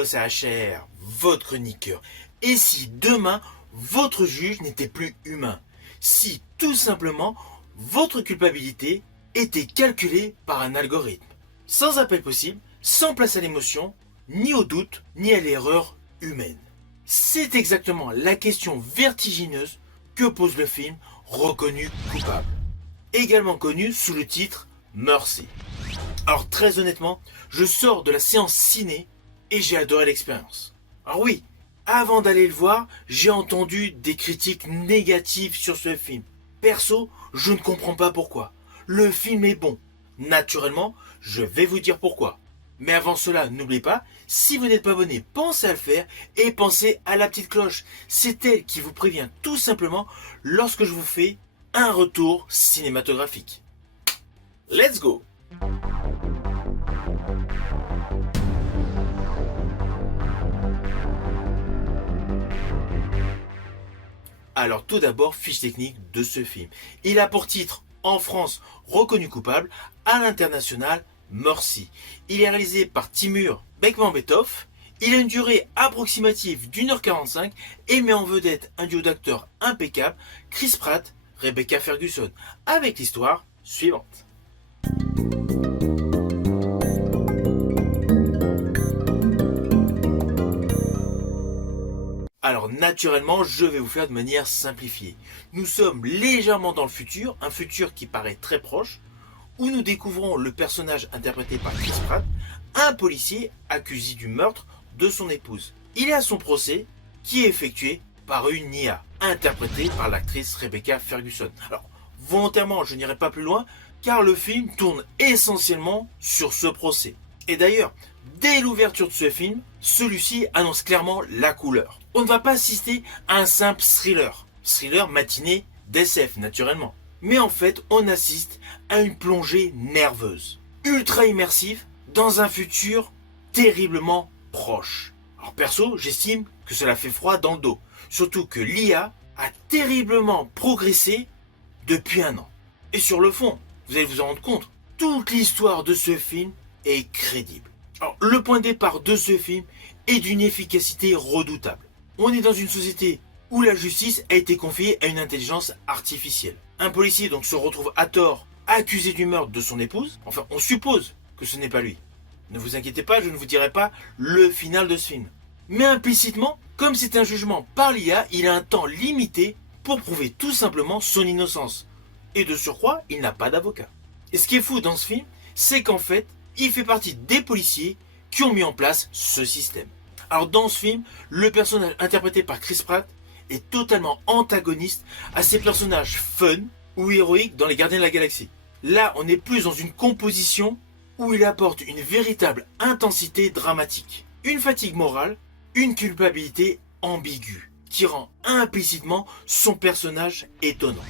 OSHR, votre chroniqueur. Et si demain, votre juge n'était plus humain? Si tout simplement, votre culpabilité était calculée par un algorithme? Sans appel possible, sans place à l'émotion, ni au doute, ni à l'erreur humaine. C'est exactement la question vertigineuse que pose le film Reconnu coupable, également connu sous le titre Mercy. Alors très honnêtement, je sors de la séance ciné et j'ai adoré l'expérience. Alors oui, avant d'aller le voir, j'ai entendu des critiques négatives sur ce film. Perso, je ne comprends pas pourquoi. Le film est bon. Naturellement, je vais vous dire pourquoi. Mais avant cela, n'oubliez pas, si vous n'êtes pas abonné, pensez à le faire et pensez à la petite cloche. C'est elle qui vous prévient tout simplement lorsque je vous fais un retour cinématographique. Let's go! Alors tout d'abord, fiche technique de ce film. Il a pour titre, en France, Reconnu coupable, à l'international, Mercy. Il est réalisé par Timur Bekmambetov. Il a une durée approximative d'1h45 et met en vedette un duo d'acteurs impeccable, Chris Pratt, Rebecca Ferguson, avec l'histoire suivante. Alors naturellement, je vais vous faire de manière simplifiée. Nous sommes légèrement dans le futur, un futur qui paraît très proche, où nous découvrons le personnage interprété par Chris Pratt, un policier accusé du meurtre de son épouse. Il est à son procès, qui est effectué par une IA, interprétée par l'actrice Rebecca Ferguson. Alors, volontairement, je n'irai pas plus loin, car le film tourne essentiellement sur ce procès. Et d'ailleurs, dès l'ouverture de ce film, celui-ci annonce clairement la couleur. On ne va pas assister à un simple thriller matiné d'SF naturellement. Mais en fait, on assiste à une plongée nerveuse, ultra immersive, dans un futur terriblement proche. Alors perso, j'estime que cela fait froid dans le dos, surtout que l'IA a terriblement progressé depuis un an. Et sur le fond, vous allez vous en rendre compte, toute l'histoire de ce film est crédible. Alors, le point de départ de ce film est d'une efficacité redoutable. On est dans une société où la justice a été confiée à une intelligence artificielle. Un policier donc se retrouve à tort accusé du meurtre de son épouse. Enfin, on suppose que ce n'est pas lui. Ne vous inquiétez pas, je ne vous dirai pas le final de ce film. Mais implicitement, comme c'est un jugement par l'IA, il a un temps limité pour prouver tout simplement son innocence. Et de surcroît, il n'a pas d'avocat. Et ce qui est fou dans ce film, c'est qu'en fait, il fait partie des policiers qui ont mis en place ce système. Alors dans ce film, le personnage interprété par Chris Pratt est totalement antagoniste à ces personnages fun ou héroïques dans Les Gardiens de la Galaxie. Là, on est plus dans une composition où il apporte une véritable intensité dramatique, une fatigue morale, une culpabilité ambiguë, qui rend implicitement son personnage étonnant.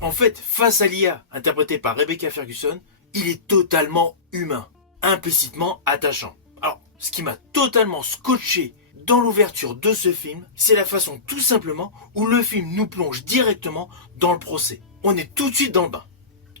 En fait, face à l'IA interprétée par Rebecca Ferguson, il est totalement humain, implicitement attachant. Alors, ce qui m'a totalement scotché dans l'ouverture de ce film, c'est la façon tout simplement où le film nous plonge directement dans le procès. On est tout de suite dans le bain.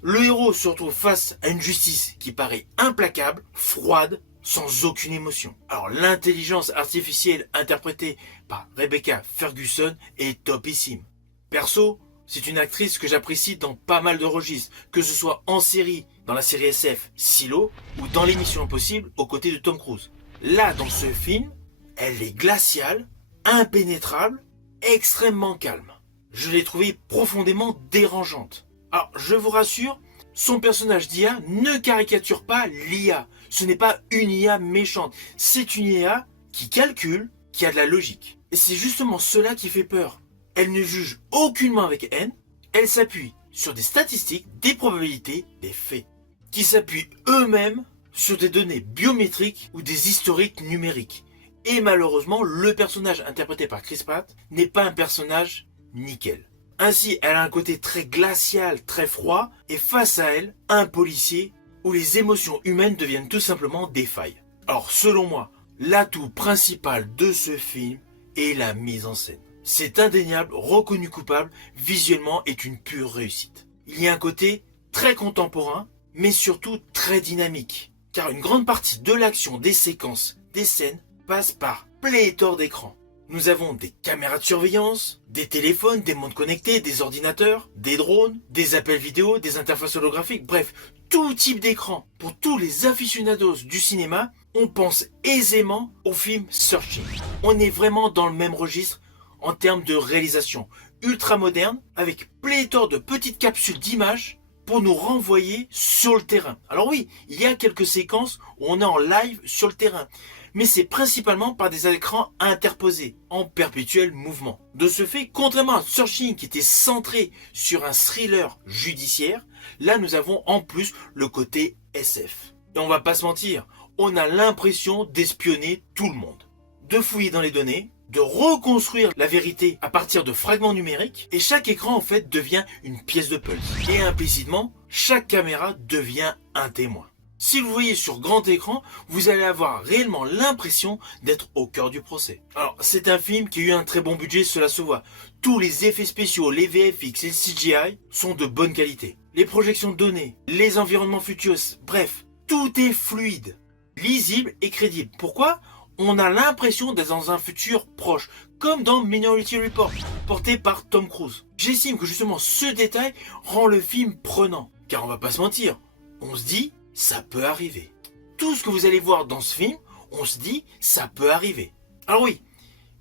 Le héros se retrouve face à une justice qui paraît implacable, froide, sans aucune émotion. Alors l'intelligence artificielle interprétée par Rebecca Ferguson est topissime. Perso, c'est une actrice que j'apprécie dans pas mal de registres, que ce soit en série, dans la série SF Silo, ou dans l'émission Impossible aux côtés de Tom Cruise. Là, dans ce film, elle est glaciale, impénétrable, extrêmement calme. Je l'ai trouvée profondément dérangeante. Alors, je vous rassure, son personnage d'IA ne caricature pas l'IA. Ce n'est pas une IA méchante, c'est une IA qui calcule, qui a de la logique. Et c'est justement cela qui fait peur. Elle ne juge aucunement avec haine, elle s'appuie sur des statistiques, des probabilités, des faits, qui s'appuient eux-mêmes sur des données biométriques ou des historiques numériques. Et malheureusement, le personnage interprété par Chris Pratt n'est pas un personnage nickel. Ainsi, elle a un côté très glacial, très froid, et face à elle, un policier où les émotions humaines deviennent tout simplement des failles. Or, selon moi, l'atout principal de ce film est la mise en scène. C'est indéniable, Reconnu coupable, visuellement est une pure réussite. Il y a un côté très contemporain, mais surtout très dynamique. Car une grande partie de l'action, des séquences, des scènes, passe par pléthore d'écrans. Nous avons des caméras de surveillance, des téléphones, des montres connectées, des ordinateurs, des drones, des appels vidéo, des interfaces holographiques, bref, tout type d'écran. Pour tous les aficionados du cinéma, on pense aisément au film Searching. On est vraiment dans le même registre en termes de réalisation ultra moderne, avec pléthore de petites capsules d'images pour nous renvoyer sur le terrain. Alors oui, il y a quelques séquences où on est en live sur le terrain, mais c'est principalement par des écrans interposés, en perpétuel mouvement. De ce fait, contrairement à Searching qui était centré sur un thriller judiciaire, là nous avons en plus le côté SF. Et on va pas se mentir, on a l'impression d'espionner tout le monde, de fouiller dans les données, de reconstruire la vérité à partir de fragments numériques, et chaque écran en fait devient une pièce de puzzle. Et implicitement, chaque caméra devient un témoin. Si vous voyez sur grand écran, vous allez avoir réellement l'impression d'être au cœur du procès. Alors, c'est un film qui a eu un très bon budget, cela se voit. Tous les effets spéciaux, les VFX et le CGI sont de bonne qualité. Les projections de données, les environnements futurs, bref, tout est fluide, lisible et crédible. Pourquoi ? On a l'impression d'être dans un futur proche, comme dans Minority Report, porté par Tom Cruise. J'estime que justement ce détail rend le film prenant. Car on va pas se mentir, on se dit, ça peut arriver. Tout ce que vous allez voir dans ce film, on se dit, ça peut arriver. Alors oui,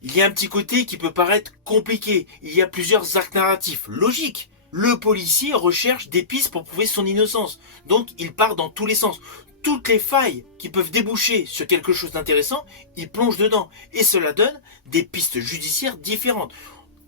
il y a un petit côté qui peut paraître compliqué. Il y a plusieurs arcs narratifs logiques. Le policier recherche des pistes pour prouver son innocence. Donc il part dans tous les sens. Toutes les failles qui peuvent déboucher sur quelque chose d'intéressant, il plonge dedans. Et cela donne des pistes judiciaires différentes.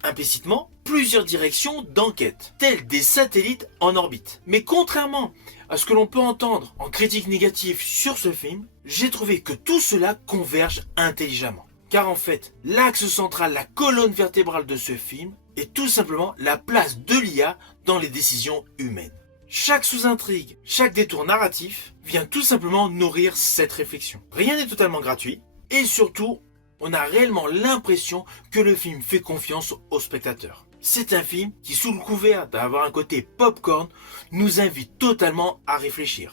Implicitement, plusieurs directions d'enquête, telles des satellites en orbite. Mais contrairement à ce que l'on peut entendre en critique négative sur ce film, j'ai trouvé que tout cela converge intelligemment. Car en fait, l'axe central, la colonne vertébrale de ce film, est tout simplement la place de l'IA dans les décisions humaines. Chaque sous-intrigue, chaque détour narratif vient tout simplement nourrir cette réflexion. Rien n'est totalement gratuit, et surtout, on a réellement l'impression que le film fait confiance aux spectateurs. C'est un film qui, sous le couvert d'avoir un côté popcorn, nous invite totalement à réfléchir.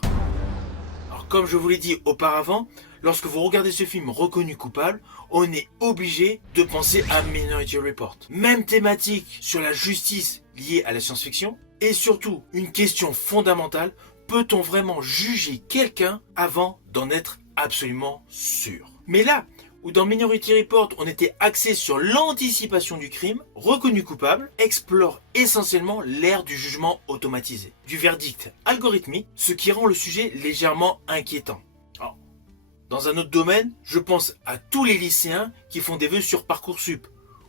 Alors comme je vous l'ai dit auparavant, lorsque vous regardez ce film reconnu coupable, on est obligé de penser à Minority Report. Même thématique sur la justice liée à la science-fiction, et surtout une question fondamentale, peut-on vraiment juger quelqu'un avant d'en être absolument sûr? Mais là, où dans Minority Report on était axé sur l'anticipation du crime, Reconnu coupable explore essentiellement l'ère du jugement automatisé, du verdict algorithmique, ce qui rend le sujet légèrement inquiétant. Alors, dans un autre domaine, je pense à tous les lycéens qui font des vœux sur Parcoursup,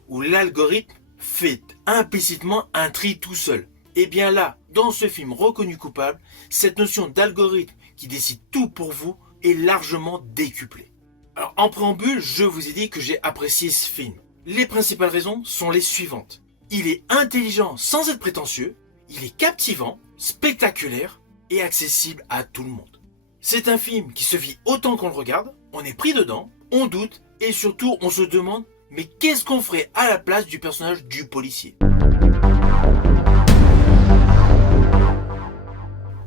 où l'algorithme fait implicitement un tri tout seul. Et bien là, dans ce film Reconnu coupable, cette notion d'algorithme qui décide tout pour vous est largement décuplée. Alors, en préambule, je vous ai dit que j'ai apprécié ce film. Les principales raisons sont les suivantes. Il est intelligent sans être prétentieux, il est captivant, spectaculaire et accessible à tout le monde. C'est un film qui se vit autant qu'on le regarde, on est pris dedans, on doute et surtout on se demande mais qu'est-ce qu'on ferait à la place du personnage du policier ?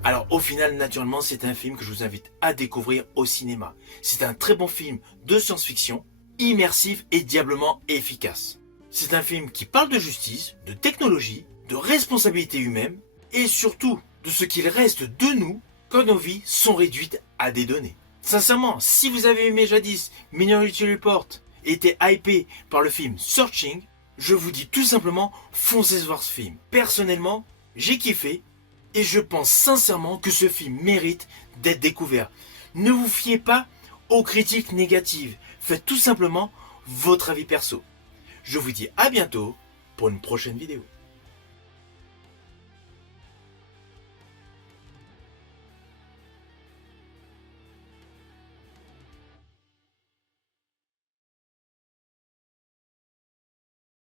Alors au final, naturellement, c'est un film que je vous invite à découvrir au cinéma. C'est un très bon film de science-fiction, immersif et diablement efficace. C'est un film qui parle de justice, de technologie, de responsabilité humaine et surtout de ce qu'il reste de nous quand nos vies sont réduites à des données. Sincèrement, si vous avez aimé jadis Minority Report et été hypé par le film Searching, je vous dis tout simplement foncez voir ce film. Personnellement, j'ai kiffé. Et je pense sincèrement que ce film mérite d'être découvert. Ne vous fiez pas aux critiques négatives. Faites tout simplement votre avis perso. Je vous dis à bientôt pour une prochaine vidéo.